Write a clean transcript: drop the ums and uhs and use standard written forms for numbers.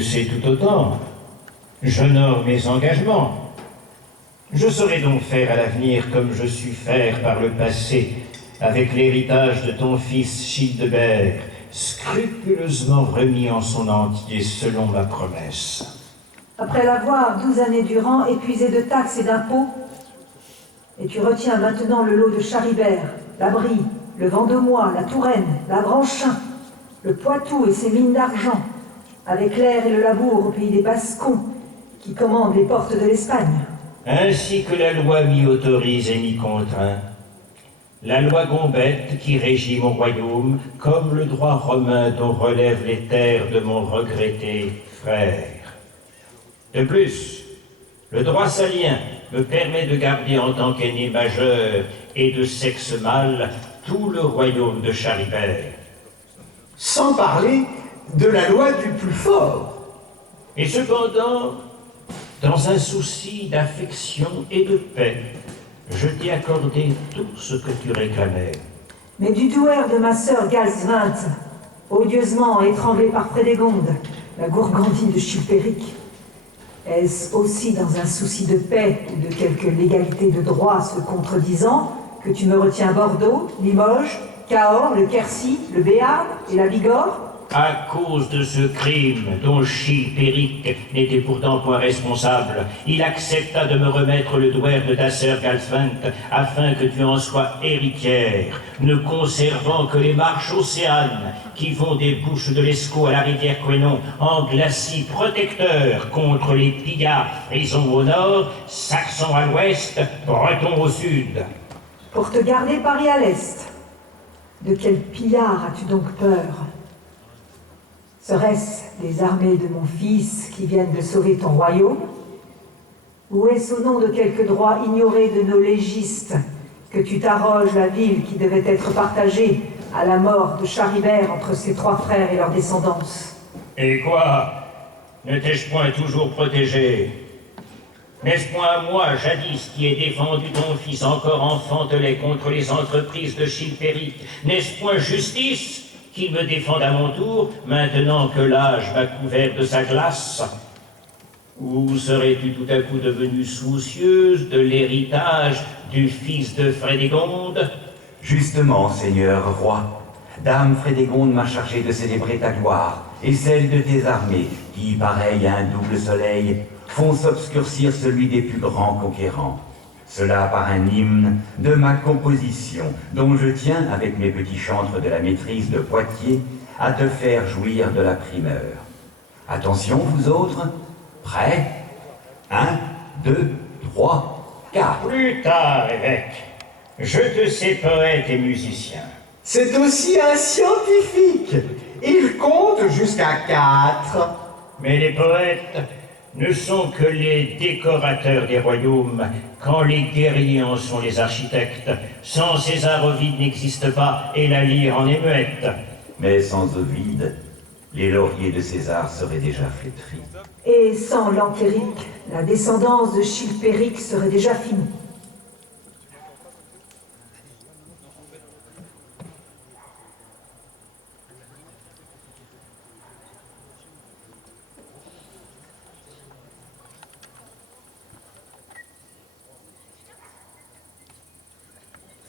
C'est tout autant. J'honore mes engagements. Je saurai donc faire à l'avenir comme je sus faire par le passé, avec l'héritage de ton fils Childebert, scrupuleusement remis en son entier selon ma promesse. Après l'avoir 12 années durant épuisé de taxes et d'impôts, et tu retiens maintenant le lot de Charibert, la Brie, le Vendemois, la Touraine, la Branchin, le Poitou et ses mines d'argent, avec l'air et le labour au pays des Bascons, qui commandent les portes de l'Espagne. Ainsi que la loi m'y autorise et m'y contraint. La loi Gombette qui régit mon royaume, comme le droit romain dont relèvent les terres de mon regretté frère. De plus, le droit salien me permet de garder en tant qu'aîné majeur et de sexe mâle tout le royaume de Charibert. Sans parler de la loi du plus fort. Et cependant, dans un souci d'affection et de paix, je t'ai accordé tout ce que tu réclamais. Mais du douaire de ma sœur Galsvinte, odieusement étranglée par Frédégonde, la gourgandine de Chilpéric, est-ce aussi dans un souci de paix ou de quelque légalité de droit se contredisant que tu me retiens Bordeaux, Limoges, Cahors, le Quercy, le Béarn et la Bigorre? À cause de ce crime dont Chilpéric n'était pourtant point responsable, il accepta de me remettre le douaire de ta sœur Galsvinte afin que tu en sois héritière, ne conservant que les marches océanes qui vont des bouches de l'Escaut à la rivière Quénon en glacis protecteur contre les pillards frisons au nord, saxons à l'ouest, bretons au sud. Pour te garder Paris à l'est, de quel pillard as-tu donc peur? Serait-ce les armées de mon fils qui viennent de sauver ton royaume? Ou est-ce au nom de quelque droit ignoré de nos légistes que tu t'arroges la ville qui devait être partagée à la mort de Charibert entre ses 3 frères et leurs descendants? Et quoi? Ne t'ai-je point toujours protégé? N'est-ce point à moi, jadis, qui ai défendu ton fils encore enfantelet contre les entreprises de Chilpéric? N'est-ce point justice qu'il me défende à mon tour, maintenant que l'âge m'a couvert de sa glace? Ou serais-tu tout à coup devenue soucieuse de l'héritage du fils de Frédégonde? Justement, Seigneur roi, Dame Frédégonde m'a chargé de célébrer ta gloire et celle de tes armées, qui, pareil à un double soleil, font s'obscurcir celui des plus grands conquérants. Cela par un hymne de ma composition, dont je tiens, avec mes petits chantres de la maîtrise de Poitiers, à te faire jouir de la primeur. Attention, vous autres, prêts? 1, 2, 3, 4. Plus tard, évêque, je te sais poète et musicien. C'est aussi un scientifique. Il compte jusqu'à 4. Mais les poètes ne sont que les décorateurs des royaumes, quand les guerriers en sont les architectes. Sans César, Ovide n'existe pas, et la lyre en est muette. Mais sans Ovide, les lauriers de César seraient déjà flétris. Et sans Lampéric, la descendance de Chilpéric serait déjà finie.